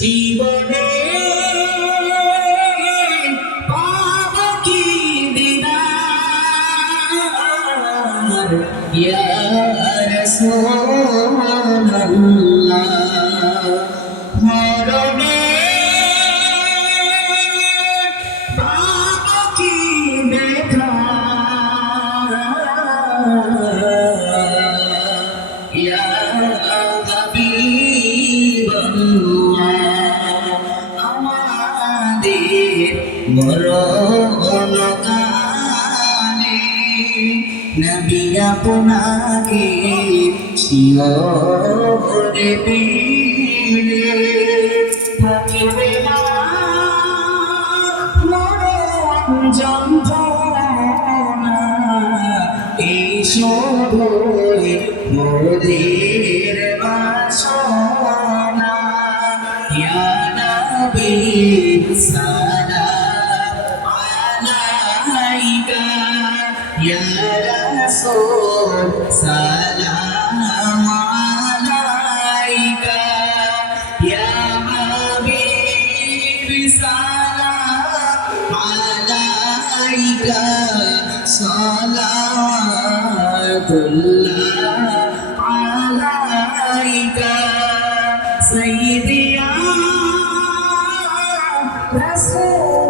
জীবনে পাব কি দিদার ইয়া রাসূলুল্লাহ মরণে পাব কি দেখা ইয়া মরণ কালে নবী আপনাকে শিয়রে দিলে থাকিবে না মরণ যন্ত্রণা এই শুধুই মোদের বাসনা ইয়া নবী Ya Rasul salam alaika ya Habib salam alaika salatullah alaika sayyidi ya Rasulullah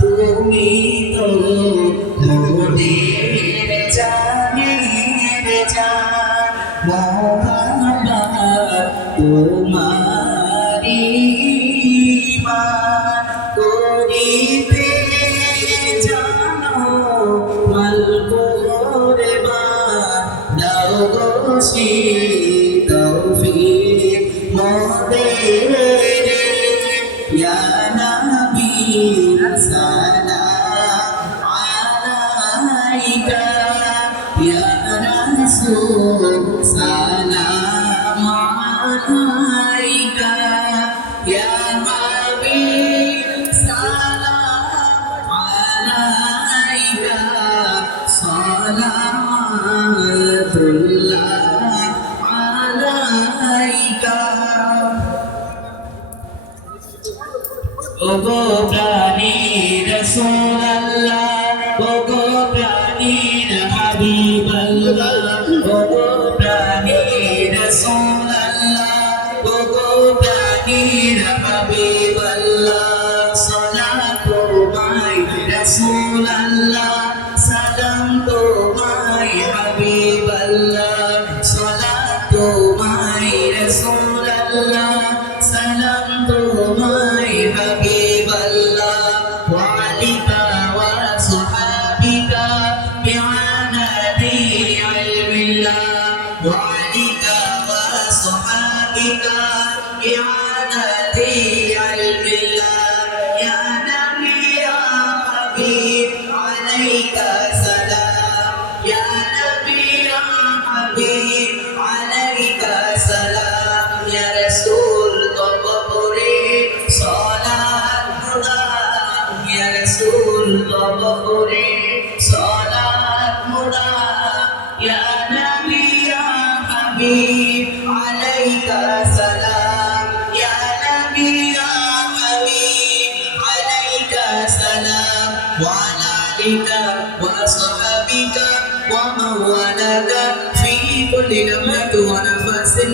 তুমি তো মোদের জানের জান মোহাম্মদ তোমারি মান করিতে জানো মাল কোরবান দাও গো তৌফিক মোদের ইয়া নবী সালাম আলাইকা ইয়া রাসূল সালাম আলাইকা ইয়া হাবিব সালাম আলাইকা সালাতুল্লাহ আলাইকা ওগো প্রাণী রাসূলুল্লাহ ওগো প্রাণী হাবিবাল্লাহ ওগো প্রাণী রাসূলুল্লাহ ওগো প্রাণী হাবিবাল্লাহ সালাত তোমায় রাসূলুল্লাহ সালাম তোমায় হাবিবাল্লাহ সালাত তোমায় রাসূলুল্লাহ সালাম তোমায় হাবিবাল্লাহ ওয়া আলিকা ওয়া সাহাবিকা বিআনাদি ইলমিল্লাহ ওয়া আলিকা ওয়া সাহাবিকা বিআনাদি ইলমিল্লাহ ইয়া নবী ইয়া হাবিব আলাইকা সালাম ইয়া নবী ইয়া হাবিব আলাইকা সালাম ইয়া রাসূল Babure salat muda ya nabi ya habib alaika salam ya nabi ya habib alaika salam wa alika wa sahabika wa man walaka fi kulli lamhatin wa nafasin